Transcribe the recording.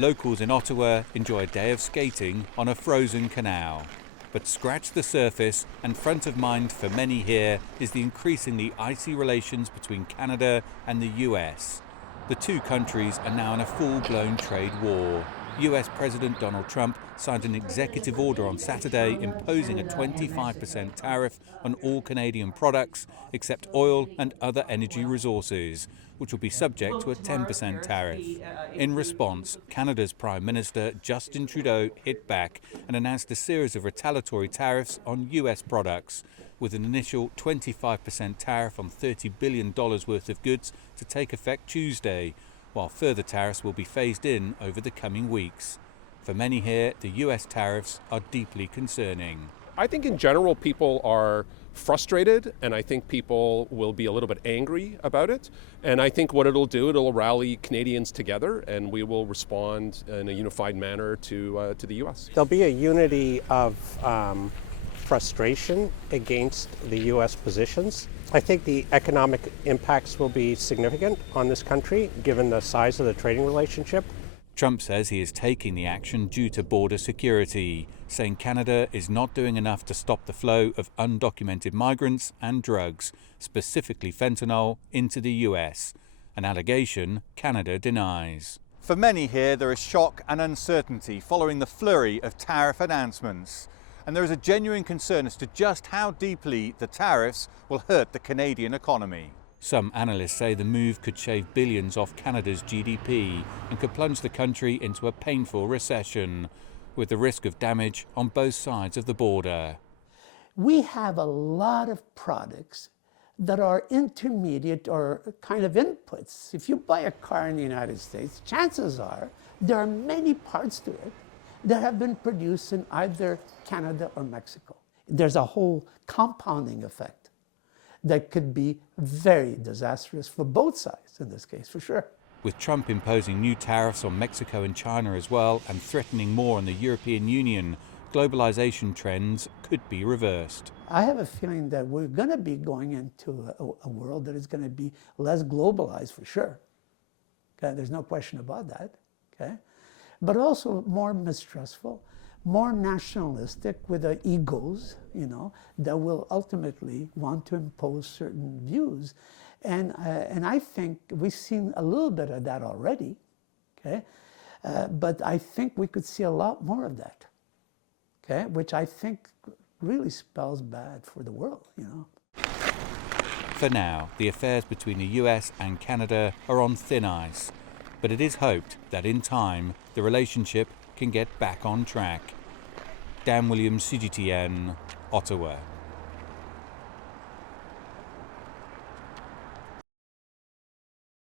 Locals in Ottawa enjoy a day of skating on a frozen canal. But scratch the surface, and front of mind for many here is the increasingly icy relations between Canada and the US. The two countries are now in a full-blown trade war. US President Donald Trump signed an executive order on Saturday imposing a 25% tariff on all Canadian products except oil and other energy resources, which will be subject to a 10% tariff. In response, Canada's Prime Minister Justin Trudeau hit back and announced a series of retaliatory tariffs on US products, with an initial 25% tariff on $30 billion worth of goods to take effect Tuesday, while further tariffs will be phased in over the coming weeks. For many here, the US tariffs are deeply concerning. I think in general people are frustrated, and I think people will be a little bit angry about it. And I think what it'll do, it'll rally Canadians together, and we will respond in a unified manner to the US. There'll be a unity of frustration against the US positions. I think the economic impacts will be significant on this country, given the size of the trading relationship. Trump says he is taking the action due to border security, saying Canada is not doing enough to stop the flow of undocumented migrants and drugs, specifically fentanyl, into the US, an allegation Canada denies. For many here, there is shock and uncertainty following the flurry of tariff announcements. And there is a genuine concern as to just how deeply the tariffs will hurt the Canadian economy. Some analysts say the move could shave billions off Canada's GDP and could plunge the country into a painful recession, with the risk of damage on both sides of the border. We have a lot of products that are intermediate or kind of inputs. If you buy a car in the United States, chances are there are many parts to it that have been produced in either Canada or Mexico. There's a whole compounding effect that could be very disastrous for both sides in this case, for sure. With Trump imposing new tariffs on Mexico and China as well, and threatening more on the European Union, globalization trends could be reversed. I have a feeling that we're going to be going into a world that is going to be less globalized, for sure. Okay? There's no question about that. Okay? But also more mistrustful, more nationalistic, with the egos, that will ultimately want to impose certain views. And I think we've seen a little bit of that already, okay? But I think we could see a lot more of that, okay? Which I think really spells bad for the world, For now, the affairs between the US and Canada are on thin ice. But it is hoped that in time, the relationship can get back on track. Dan Williams, CGTN, Ottawa.